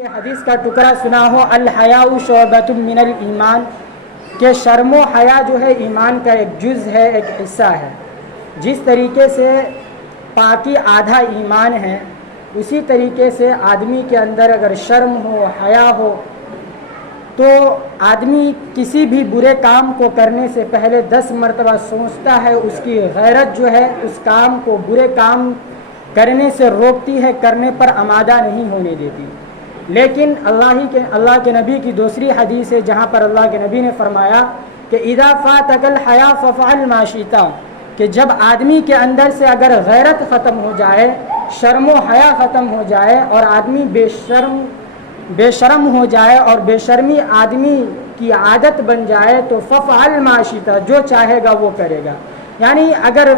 یہ حدیث کا ٹکڑا سنا ہو الحیاء شعبۃ من الایمان کہ شرم و حیا جو ہے ایمان کا ایک جز ہے، ایک حصہ ہے۔ جس طریقے سے پاکی آدھا ایمان ہے، اسی طریقے سے آدمی کے اندر اگر شرم ہو، حیا ہو، تو آدمی کسی بھی برے کام کو کرنے سے پہلے 10 مرتبہ سوچتا ہے، اس کی غیرت جو ہے اس کام کو، برے کام کرنے سے روکتی ہے، کرنے پر آمادہ نہیں ہونے دیتی۔ لیکن اللہ کے نبی کی دوسری حدیث ہے جہاں پر اللہ کے نبی نے فرمایا کہ اذا فاتک الحیا ففعل ما شئت، کہ جب آدمی کے اندر سے اگر غیرت ختم ہو جائے، شرم و حیا ختم ہو جائے اور آدمی بے شرم ہو جائے اور بے شرمی آدمی کی عادت بن جائے تو ففعل ما شئت، جو چاہے گا وہ کرے گا۔ یعنی اگر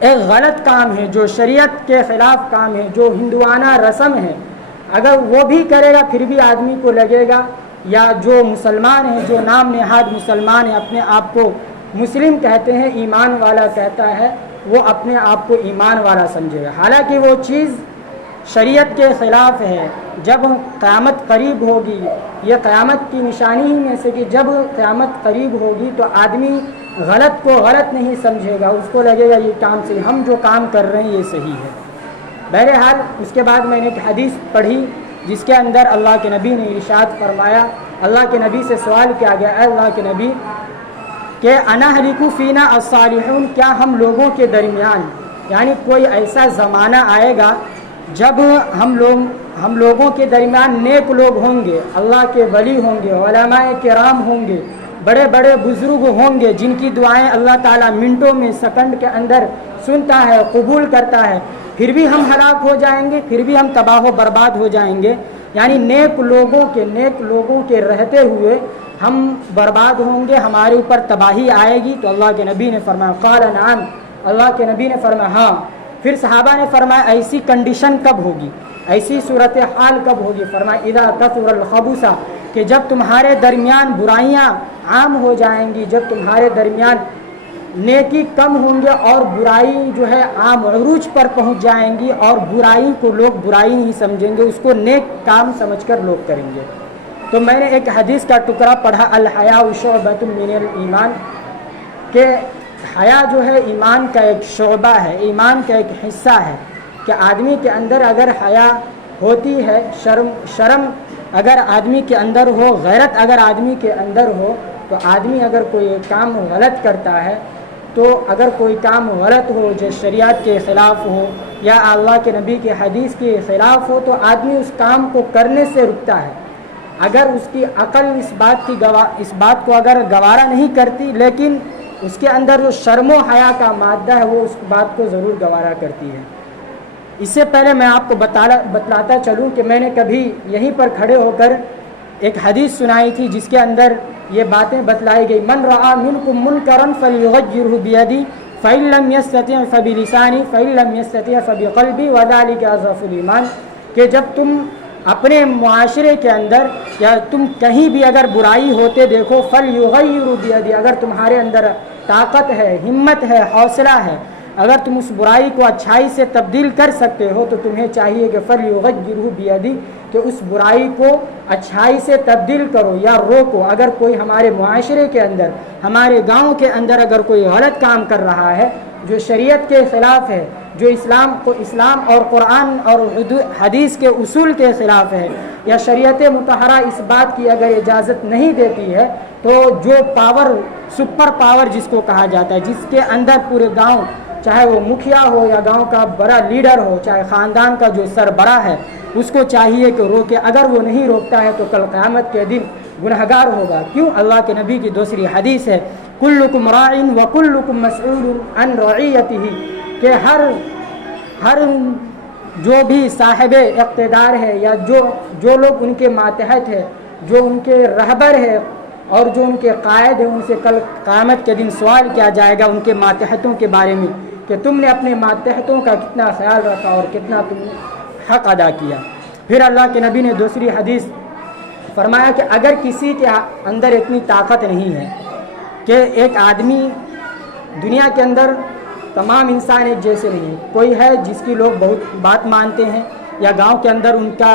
ایک غلط کام ہے، جو شریعت کے خلاف کام ہے، جو ہندوانہ رسم ہے، اگر وہ بھی کرے گا پھر بھی آدمی کو لگے گا، یا جو مسلمان ہیں، جو نام نہاد مسلمان ہیں، اپنے آپ کو مسلم کہتے ہیں، ایمان والا کہتا ہے، وہ اپنے آپ کو ایمان والا سمجھے گا، حالانکہ وہ چیز شریعت کے خلاف ہے۔ جب قیامت قریب ہوگی، یہ قیامت کی نشانی ہی میں سے کہ جب قیامت قریب ہوگی تو آدمی غلط کو غلط نہیں سمجھے گا، اس کو لگے گا یہ کام صحیح، ہم جو کام کر رہے ہیں یہ صحیح ہے۔ بہرحال اس کے بعد میں نے ایک حدیث پڑھی جس کے اندر اللہ کے نبی نے ارشاد فرمایا، اللہ کے نبی سے سوال کیا گیا، اے اللہ کے نبی کہ انہلک فینا الصالحون، کیا ہم لوگوں کے درمیان، یعنی کوئی ایسا زمانہ آئے گا جب ہم لوگوں کے درمیان نیک لوگ ہوں گے، اللہ کے ولی ہوں گے، علماء کرام ہوں گے، بڑے بڑے بزرگ ہوں گے جن کی دعائیں اللہ تعالیٰ منٹوں میں، سیکنڈ کے اندر سنتا ہے، قبول کرتا ہے، پھر بھی ہم ہلاک ہو جائیں گے، پھر بھی ہم تباہ و برباد ہو جائیں گے، یعنی نیک لوگوں کے رہتے ہوئے ہم برباد ہوں گے، ہمارے اوپر تباہی آئے گی۔ تو اللہ کے نبی نے فرمایا قال نعم، اللہ کے نبی نے فرمایا ہاں۔ پھر صحابہ نے فرمایا ایسی کنڈیشن کب ہوگی، ایسی صورتحال کب ہوگی؟ فرمایا اذا کثر الخبث، کہ جب تمہارے درمیان برائیاں عام ہو جائیں گی، جب تمہارے درمیان نیکی کم ہوں گے اور برائی جو ہے عام عروج پر پہنچ جائیں گی، اور برائی کو لوگ برائی نہیں سمجھیں گے، اس کو نیک کام سمجھ کر لوگ کریں گے۔ تو میں نے ایک حدیث کا ٹکڑا پڑھا الحیاء شعبۃ من الایمان، کہ حیا جو ہے ایمان کا ایک شعبہ ہے، ایمان کا ایک حصہ ہے، کہ آدمی کے اندر اگر حیا ہوتی ہے، شرم اگر آدمی کے اندر ہو، غیرت اگر آدمی کے اندر ہو، تو آدمی اگر کوئی کام غلط کرتا ہے، تو اگر کوئی کام غلط ہو جو شریعت کے خلاف ہو یا اللہ کے نبی کے حدیث کے خلاف ہو، تو آدمی اس کام کو کرنے سے رکتا ہے۔ اگر اس کی عقل اس بات کو اگر گوارا نہیں کرتی، لیکن اس کے اندر جو شرم و حیا کا مادہ ہے وہ اس بات کو ضرور گوارا کرتی ہے۔ اس سے پہلے میں آپ کو بتلاتا چلوں کہ میں نے کبھی یہیں پر کھڑے ہو کر ایک حدیث سنائی تھی جس کے اندر یہ باتیں بتلائی گئی، من رأى منکم منکرا فلیغیرہ بیدی فإن لم یستطع فبلسانہ فإن لم یستطع فبقلبہ وذلک اضعف الایمان، کہ جب تم اپنے معاشرے کے اندر یا تم کہیں بھی اگر برائی ہوتے دیکھو، فلیغیرہ بیدی، اگر تمہارے اندر طاقت ہے، ہمت ہے، حوصلہ ہے، اگر تم اس برائی کو اچھائی سے تبدیل کر سکتے ہو تو تمہیں چاہیے کہ فلیغیرہ بیدی، کہ اس برائی کو اچھائی سے تبدیل کرو یا روکو۔ اگر کوئی ہمارے معاشرے کے اندر، ہمارے گاؤں کے اندر اگر کوئی غلط کام کر رہا ہے جو شریعت کے خلاف ہے، جو اسلام اور قرآن اور حدیث کے اصول کے خلاف ہے، یا شریعت مطہرہ اس بات کی اگر اجازت نہیں دیتی ہے، تو جو سپر پاور جس کو کہا جاتا ہے، جس کے اندر پورے گاؤں، چاہے وہ مکھیا ہو یا گاؤں کا بڑا لیڈر ہو، چاہے خاندان کا جو سربراہ ہے، اس کو چاہیے کہ روکے۔ اگر وہ نہیں روکتا ہے تو کل قیامت کے دن گنہگار ہوگا۔ کیوں؟ اللہ کے نبی کی دوسری حدیث ہے کلکم راع وکلکم مسئول عن رعیتہ، کہ ہر جو بھی صاحب اقتدار ہے یا جو لوگ ان کے ماتحت ہے، جو ان کے رہبر ہے اور جو ان کے قائد ہیں، ان سے کل قیامت کے دن سوال کیا جائے گا ان کے ماتحتوں کے بارے میں کہ تم نے اپنے ماتحتوں کا کتنا خیال رکھا اور کتنا تم حق ادا کیا۔ پھر اللہ کے نبی نے دوسری حدیث فرمایا کہ اگر کسی کے اندر اتنی طاقت نہیں ہے کہ ایک آدمی، دنیا کے اندر تمام انسان ایک جیسے نہیں ہیں، کوئی ہے جس کی لوگ بہت بات مانتے ہیں، یا گاؤں کے اندر ان کا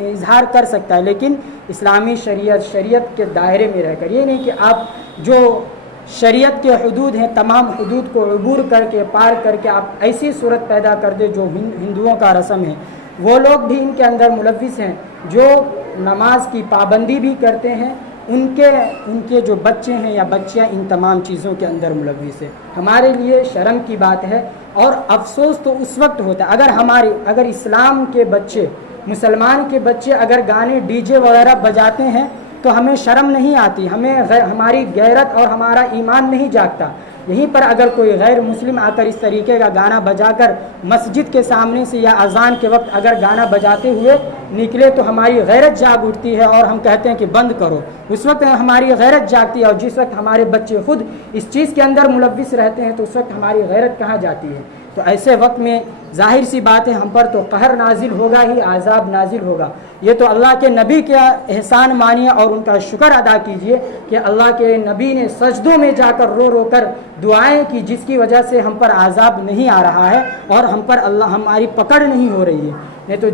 اظہار کر سکتا ہے، لیکن اسلامی شریعت کے دائرے میں رہ کر، یہ نہیں کہ آپ جو شریعت کے حدود ہیں تمام حدود کو عبور کر کے پار کر کے آپ ایسی صورت پیدا کر دے جو ہندوؤں کا رسم ہے۔ وہ لوگ بھی ان کے اندر ملوث ہیں جو نماز کی پابندی بھی کرتے ہیں، ان کے جو بچے ہیں یا بچیاں ان تمام چیزوں کے اندر ملوث ہیں۔ ہمارے لیے شرم کی بات ہے، اور افسوس تو اس وقت ہوتا ہے اگر اسلام کے بچے، مسلمان کے بچے اگر گانے ڈی جے وغیرہ بجاتے ہیں تو ہمیں شرم نہیں آتی، ہماری غیرت اور ہمارا ایمان نہیں جاگتا۔ یہیں پر اگر کوئی غیر مسلم آ کر اس طریقے کا گانا بجا کر مسجد کے سامنے سے یا اذان کے وقت اگر گانا بجاتے ہوئے نکلے تو ہماری غیرت جاگ اٹھتی ہے اور ہم کہتے ہیں کہ بند کرو۔ اس وقت ہماری غیرت جاگتی ہے، اور جس وقت ہمارے بچے خود اس چیز کے اندر ملوث رہتے ہیں تو اس وقت ہماری غیرت کہاں جاتی ہے؟ تو ایسے وقت میں ظاہر سی بات ہے ہم پر تو قہر نازل ہوگا ہی، عذاب نازل ہوگا۔ یہ تو اللہ کے نبی کا احسان مانیے اور ان کا شکر ادا کیجئے کہ اللہ کے نبی نے سجدوں میں جا کر رو رو کر دعائیں کی، جس کی وجہ سے ہم پر عذاب نہیں آ رہا ہے اور ہم پر ہماری پکڑ نہیں ہو رہی ہے۔ نہیں تو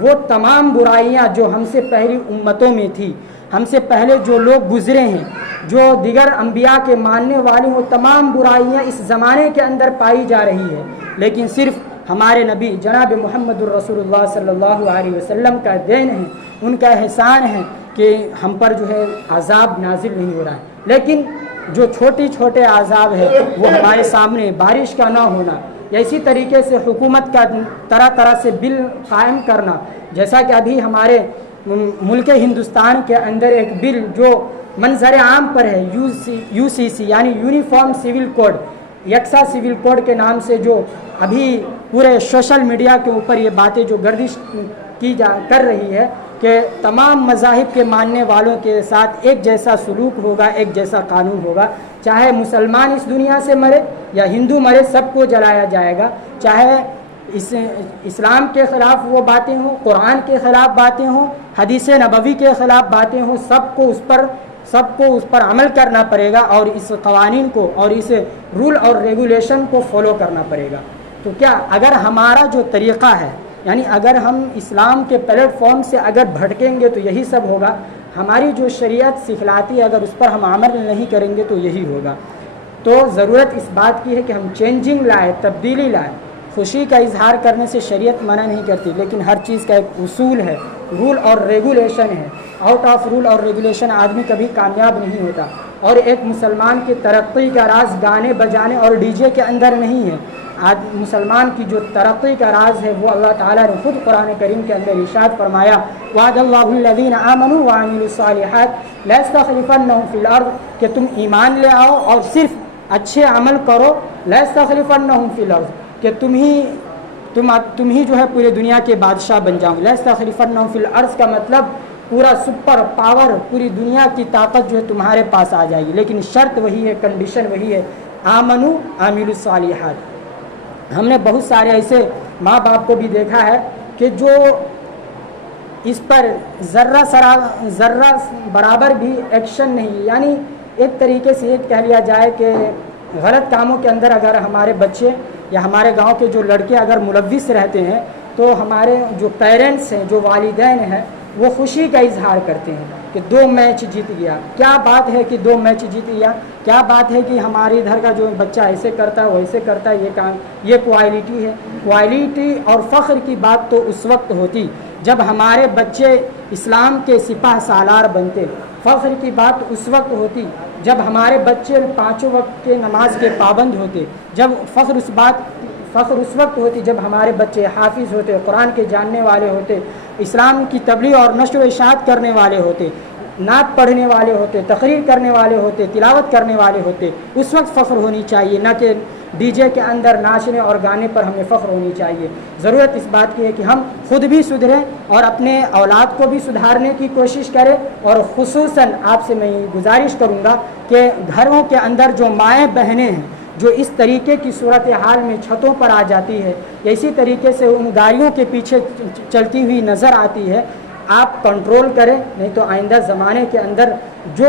وہ تمام برائیاں جو ہم سے پہلی امتوں میں تھی، ہم سے پہلے جو لوگ گزرے ہیں، جو دیگر انبیاء کے ماننے والے وہ تمام برائیاں اس زمانے کے اندر پائی جا رہی ہے، لیکن صرف ہمارے نبی جناب محمد الرسول اللہ صلی اللہ علیہ وسلم کا دین ہے، ان کا احسان ہے کہ ہم پر جو ہے عذاب نازل نہیں ہو رہا ہے۔ لیکن جو چھوٹے عذاب ہے وہ ہمارے سامنے، بارش کا نہ ہونا یا اسی طریقے سے حکومت کا طرح سے بل قائم کرنا، جیسا کہ ابھی ہمارے ملک ہندوستان کے اندر ایک بل جو منظر عام پر ہے، UCC یعنی یونیفارم سول کوڈ، یکساں سول کوڈ کے نام سے جو ابھی پورے سوشل میڈیا کے اوپر یہ باتیں جو گردش کر رہی ہے کہ تمام مذاہب کے ماننے والوں کے ساتھ ایک جیسا سلوک ہوگا، ایک جیسا قانون ہوگا، چاہے مسلمان اس دنیا سے مرے یا ہندو مرے سب کو جلایا جائے گا، چاہے اسلام کے خلاف وہ باتیں ہوں، قرآن کے خلاف باتیں ہوں، حدیث نبوی کے خلاف باتیں ہوں، سب کو اس پر عمل کرنا پڑے گا اور اس قوانین کو اور اس رول اور ریگولیشن کو فالو کرنا پڑے گا۔ تو کیا اگر ہمارا جو طریقہ ہے، یعنی اگر ہم اسلام کے پلیٹ فارم سے اگر بھٹکیں گے تو یہی سب ہوگا، ہماری جو شریعت سکھلاتی ہے اگر اس پر ہم عمل نہیں کریں گے تو یہی ہوگا۔ تو ضرورت اس بات کی ہے کہ ہم چینجنگ لائیں، تبدیلی لائیں۔ خوشی کا اظہار کرنے سے شریعت منع نہیں کرتی، لیکن ہر چیز کا ایک اصول ہے، رول اور ریگولیشن ہے۔ آؤٹ آف رول اور ریگولیشن آدمی کبھی کامیاب نہیں ہوتا، اور ایک مسلمان کی ترقی کا راز گانے بجانے اور ڈی جے کے اندر نہیں ہے۔ مسلمان کی جو ترقی کا راز ہے وہ اللہ تعالیٰ نے خود قرآن کریم کے اندر ارشاد فرمایا، وعد اللہ الذین آمنوا وعملوا الصالحات لیستخلفنہم فی الارض، کہ تم ایمان لے آؤ اور صرف اچھے عمل کرو، لیستخلفنہم فی الارض، کہ تم ہی جو ہے پورے دنیا کے بادشاہ بن جاؤ۔ لیستخلفنہم فی الارض کا مطلب پورا سپر پاور، پوری دنیا کی طاقت جو ہے تمہارے پاس آ جائے گی، لیکن شرط وہی ہے، کنڈیشن وہی ہے، آمنوا عاملوا الصالحات۔ ہم نے بہت سارے ایسے ماں باپ کو بھی دیکھا ہے کہ جو اس پر ذرہ برابر بھی ایکشن نہیں، یعنی ایک طریقے سے یہ کہہ لیا جائے کہ غلط کاموں کے اندر اگر ہمارے بچے یا ہمارے گاؤں کے جو لڑکے اگر ملوث رہتے ہیں تو ہمارے جو پیرنٹس ہیں، جو والدین ہیں، وہ خوشی کا اظہار کرتے ہیں کہ 2 میچ جیت گیا۔ کیا بات ہے کہ 2 میچ جیت گیا؟ کیا بات ہے کہ ہمارے ادھر کا جو بچہ ایسے کرتا ہے ویسے کرتا ہے، یہ کام، یہ کوالٹی ہے؟ کوالٹی اور فخر کی بات تو اس وقت ہوتی جب ہمارے بچے اسلام کے سپاہ سالار بنتے، فخر کی بات اس وقت ہوتی جب ہمارے بچے 5 وقت کے نماز کے پابند ہوتے، جب فخر اس وقت ہوتی جب ہمارے بچے حافظ ہوتے، قرآن کے جاننے والے ہوتے، اسلام کی تبلیغ اور نشر و اشاعت کرنے والے ہوتے، نعت پڑھنے والے ہوتے، تقریر کرنے والے ہوتے، تلاوت کرنے والے ہوتے۔ اس وقت فخر ہونی چاہیے، نہ کہ ڈی جے کے اندر ناچنے اور گانے پر ہمیں فخر ہونی چاہیے۔ ضرورت اس بات کی ہے کہ ہم خود بھی سدھریں اور اپنے اولاد کو بھی سدھارنے کی کوشش کریں، اور خصوصاً آپ سے میں گزارش کروں گا کہ گھروں کے اندر جو مائیں بہنیں ہیں جو اس طریقے کی صورتحال میں چھتوں پر آ جاتی ہے یا اسی طریقے سے ان گاڑیوں کے پیچھے چلتی ہوئی نظر آتی ہے، آپ کنٹرول کریں، نہیں تو آئندہ زمانے کے اندر جو